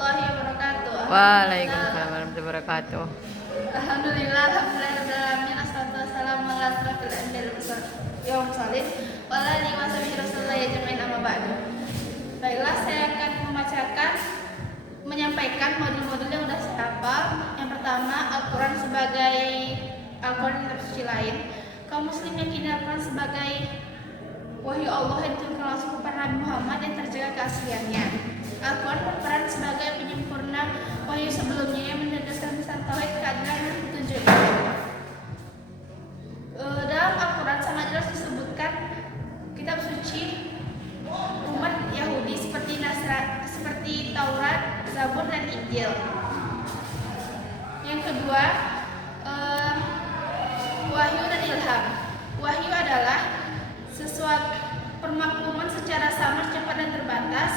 warahmatullahi wabarakatuh. Waalaikumsalam warahmatullahi wabarakatuh. Alhamdulillah, alhamdulillahirabbil assalatu wassalamu ala asrofil anbiya'i wal mursalin wa ala alihi wa sahbihi rasulillah ajmain amma ba'du. Baiklah, saya akan menyampaikan modul-modul yang sudah saya hafal. Yang pertama, Al-Quran sebagai Al-Quran yang tersuci lain. Kaum muslim yakini Al-Quran sebagai wahyu Allah yang diturunkan langsung kepada Nabi Muhammad yang terjaga keasliannya. Al-Quran berperan sebagai penyempurna wahyu sebelumnya yang menegaskan pesan tauhid, keadilan, dan petunjuk. Dalam Al-Quran sangat jelas disebutkan kitab suci umat Yahudi seperti Taurat, Zabur, dan Injil. Yang kedua, wahyu dan ilham. Wahyu adalah sesuatu permakluman secara samar, cepat, dan terbatas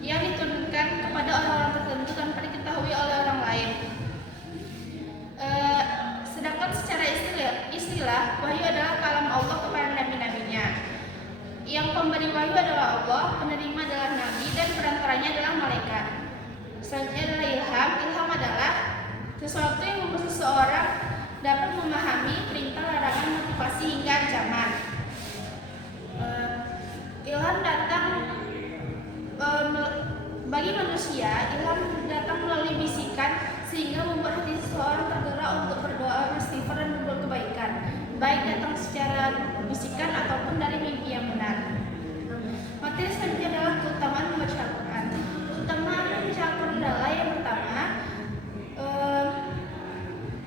yang diturunkan kepada orang-orang tertentu tanpa diketahui oleh orang lain. Sedangkan secara istilah, wahyu adalah kalam Allah kepada nabi-nabinya. Yang pemberi wahyu adalah Allah, penerima adalah nabi, dan perantaranya adalah malaikat. Selanjutnya adalah ilham. Ilham adalah sesuatu yang membuat seseorang dapat memahami perintah, larangan, motivasi, hingga ancaman. Ilham datang bagi manusia, ilham datang melalui bisikan sehingga membuat hati seseorang tergerak untuk berdoa, beristighfar, dan berbuat kebaikan, baik datang secara bisikan ataupun dari mimpi yang benar. Materi selanjutnya adalah keutamaan membaca Al-Quran. Keutamaan membaca Al-Quran adalah yang pertama,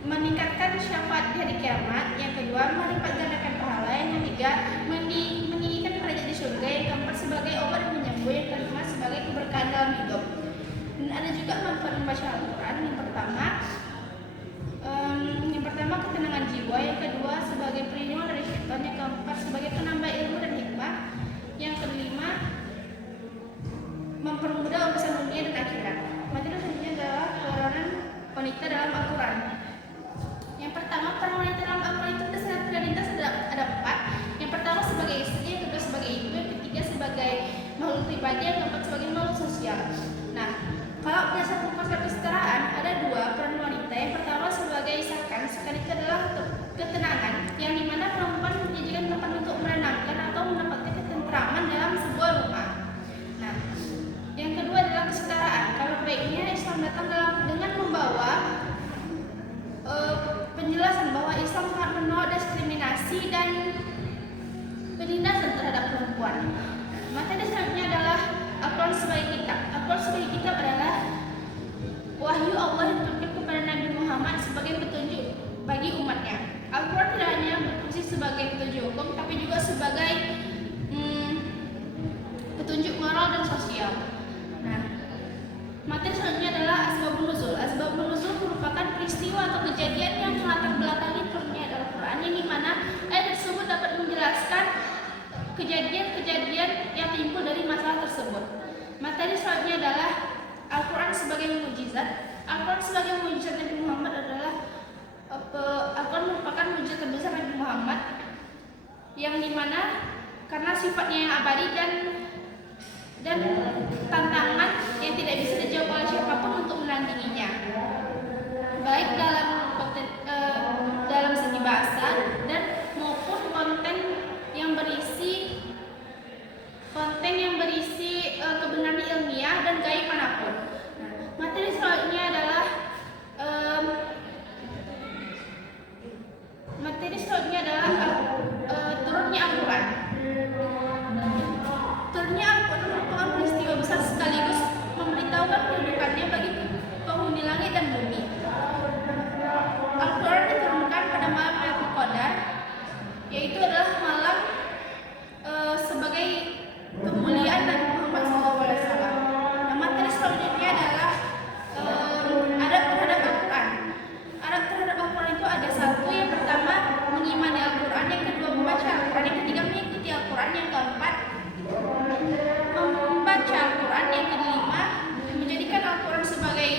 meningkatkan syafaat di hari kiamat. Yang kedua, melipat gandakan pahala. Yang ketiga, meninggikan derajat di surga. Yang keempat, sebagai obat yang menyembuh. Yang kelima, sebagai keberkahan dalam hidup. Dan ada juga manfaat membaca Al-Quran. Yang pertama ketenangan jiwa. Yang kedua, sebagai perlindungan dari syaitan. Yang keempat, sebagai penambah ilmu dan hikmah. Yang kelima, mempermudah urusan dunia dan akhirat. Materi selanjutnya adalah peranan wanita dalam Al-Quran. Yang pertama, peran wanita dalam Al-Quran itu terlintas ada 4. Yang pertama sebagai istri, yang kedua sebagai ibu, yang ketiga sebagai makhluk pribadi, yang keempat sebagai makhluk sosial. Nah, kalau berdasarkan konsep kesetaraan ada 2 peran wanita. Yang pertama sebagai sakan itu adalah ketenangan, yang dimana perempuan menjadikan tempat untuk menenangkan atau mendapatkan ketentraman dalam sebuah rumah. Nah, yang kedua adalah kesetaraan. Kalau baiknya Islam datang dengan membawa penjelasan bahwa Islam sangat menolak diskriminasi dan penindasan terhadap perempuan. Materi selanjutnya adalah Al-Quran sebagai kitab. Al-Quran sebagai kitab adalah wahyu Allah yang diturunkan kepada Nabi Muhammad sebagai petunjuk bagi umatnya. Al-Quran tidak hanya berfungsi sebagai petunjuk hukum, tapi juga sebagai petunjuk moral dan sosial. Nah, materi selanjutnya adalah asbabun nuzul. Asbabun nuzul merupakan peristiwa atau kejadian yang melatar belakangi turunnya Al-Quran, yang dimana ayat tersebut dapat menjelaskan kejadian-kejadian yang timbul dari masalah tersebut. Materi selanjutnya adalah Al-Quran sebagai mukjizat. Al-Quran sebagai mukjizat Nabi Muhammad adalah Al-Quran merupakan mukjizat terbesar Nabi Muhammad, yang dimana karena sifatnya yang abadi dan tantangan yang tidak bisa dijawab oleh siapapun untuk menandinginya, baik dalam segi bahasa dan maupun konten yang berisi kebenaran ilmiah dan gaib manapun. Materi selanjutnya adalah turunnya Al-Quran. Turunnya Al-Quran merupakan peristiwa besar sekaligus memberitahukan kedudukannya bagi penghuni langit dan bumi. Al-Quran diturunkan pada malam Lailatul Qadar, yaitu adalah malam sebagai kemuliaan Nabi Muhammad SAW. Nah, materi selanjutnya adalah adab terhadap Al-Quran. Adab terhadap Al-Quran itu ada 1. Yang pertama, mengimani Al-Quran. Yang kedua, membaca Al-Quran. Yang ketiga, mengikuti Al-Quran. Yang keempat, membaca Al-Quran. Yang kelima, menjadikan Al-Quran sebagai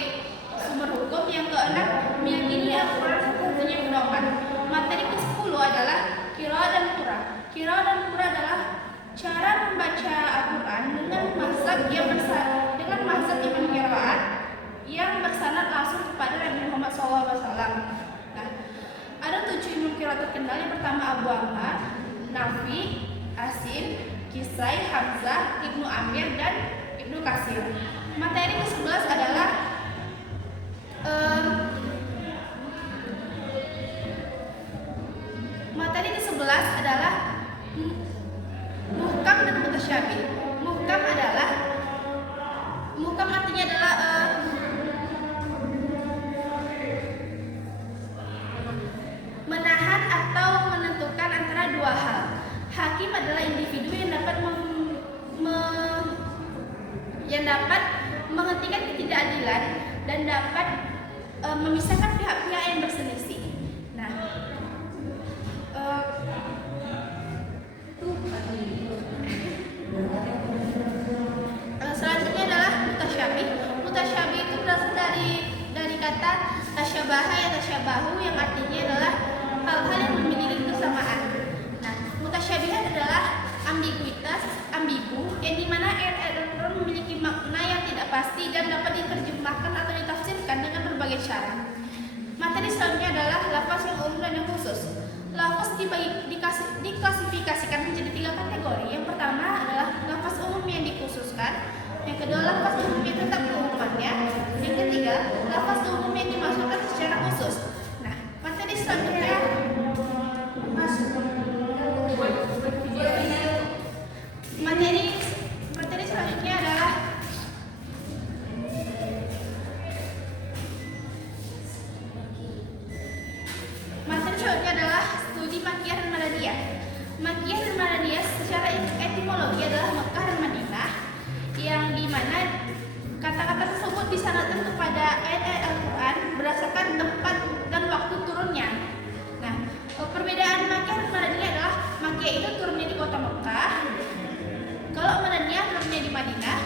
sumber hukum. Yang keenam, meyakini Al-Quran satu-satunya pedoman. Materi ke-10 adalah qiraah dan qur'ah. Qiraah dan qur'ah adalah cara membaca Al-Quran dengan mazhab Ibnu Qiraat Kisai, Hamzah, Ibnu Amir, dan Ibnu Katsir. Materi ke-11 adalah muhkam dan mutasyabih. Muhkam artinya adalah menahan atau menentukan antara dua hal. Hakim adalah individu yang dapat menghentikan ketidakadilan dan dapat memisahkan pihak-pihak yang berselisih. Nah, selanjutnya adalah mutasyabih. Mutasyabih itu berasal dari kata tasyabaha ya tasyabahu, yang artinya adalah hal-hal yang memiliki kesamaan. Nah, mutasyabihat adalah ambigu, yang dimana ayat-ayat Al-Quran memiliki makna yang tidak pasti dan dapat diterjemahkan atau ditafsirkan dengan berbagai cara. Materi selanjutnya adalah lafaz yang umum dan yang khusus. Lafaz diklasifikasikan menjadi 3 kategori. Yang pertama adalah lafaz umum yang dikhususkan. Yang kedua, lafaz umum yang tetap keumumannya. Yang ketiga, lafaz umum yang dimasukkan secara khusus. Nah, materi selanjutnya materi selanjutnya adalah studi Makkiyah dan Madaniyah. Makkiyah dan Madaniyah secara etimologi adalah Mekah dan Madinah, yang dimana kata-kata tersebut disandarkan kepada ayat-ayat Al-Quran berdasarkan tempat dan waktu turunnya. Nah, perbedaan Makkiyah dan Madaniyah adalah Makkiyah itu turunnya di kota Mekah, kalau Madaniyah turunnya di Madinah.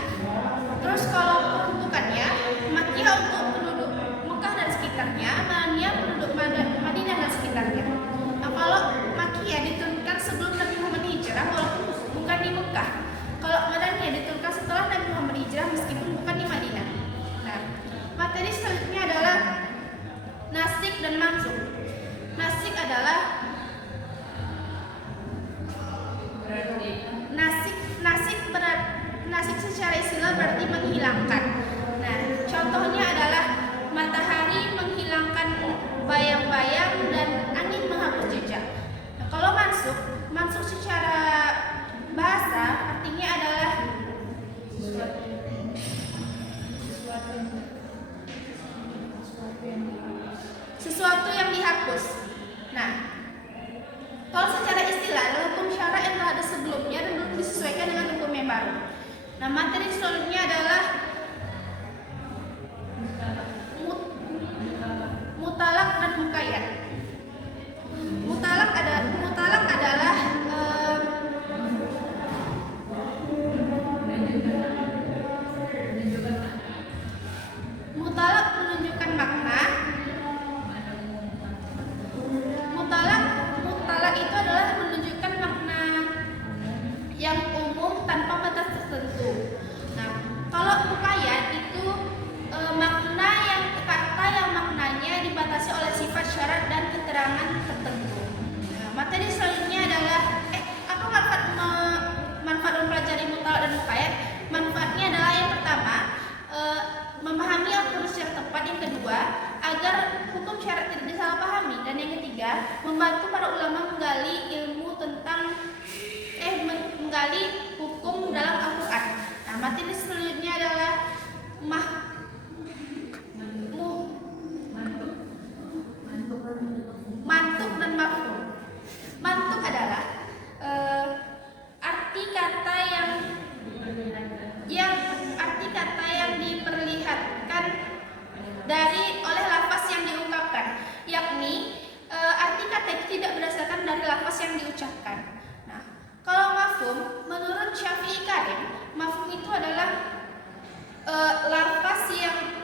Terus kalau peruntukannya, Makkiyah untuk penduduk Mekah dan sekitarnya, Madaniyah penduduk Madinah dan sekitarnya. Nah, kalau Makkiyah diturunkan sebelum Nabi Muhammad hijrah walaupun bukan di Mekah. Kalau Madaniyah diturunkan setelah Nabi Muhammad hijrah meskipun bukan di Madinah. Nah, materi selanjutnya adalah nasik dan mansukh. Nasik adalah nasik secara istilah berarti menghilangkan. Nah, contohnya adalah matahari menghilangkan bayang-bayang dan angin menghapus jejak. Nah, kalau mansukh secara bahasa artinya adalah sesuatu yang dihapus. Nah, kalau secara istilah adalah hukum syara yang telah ada sebelumnya dan belum disesuaikan dengan hukum yang baru. Nah, materi selanjutnya adalah mutalak dan muqayyad. Mutalak adalah mutalak menunjukkan makna. Mutalak itu adalah menunjukkan makna yang umum tanpa batas tertentu. Nah, kalau muqayyad itu kata yang maknanya dibatasi oleh sifat, syarat, dan keterangan tertentu. Nah, materi selanjutnya adalah apa manfaat mempelajari mutalak dan muqayyad? Manfaatnya adalah yang pertama, memahami Al-Quran secara tepat. Yang kedua, agar hukum syarat tidak disalahpahami. Dan yang ketiga, membantu para ulama menggali ilmu menggali hukum dalam Al-Quran. Nah, materi selanjutnya adalah mantuk dan mafhum. Mantuk adalah arti kata yang diperlihatkan oleh lafaz yang diungkapkan, yakni arti kata itu tidak berdasarkan dari lafaz yang diucapkan. Nah, kalau mafhum, menurut Syafi'i Karim, mafhum itu adalah lafaz yang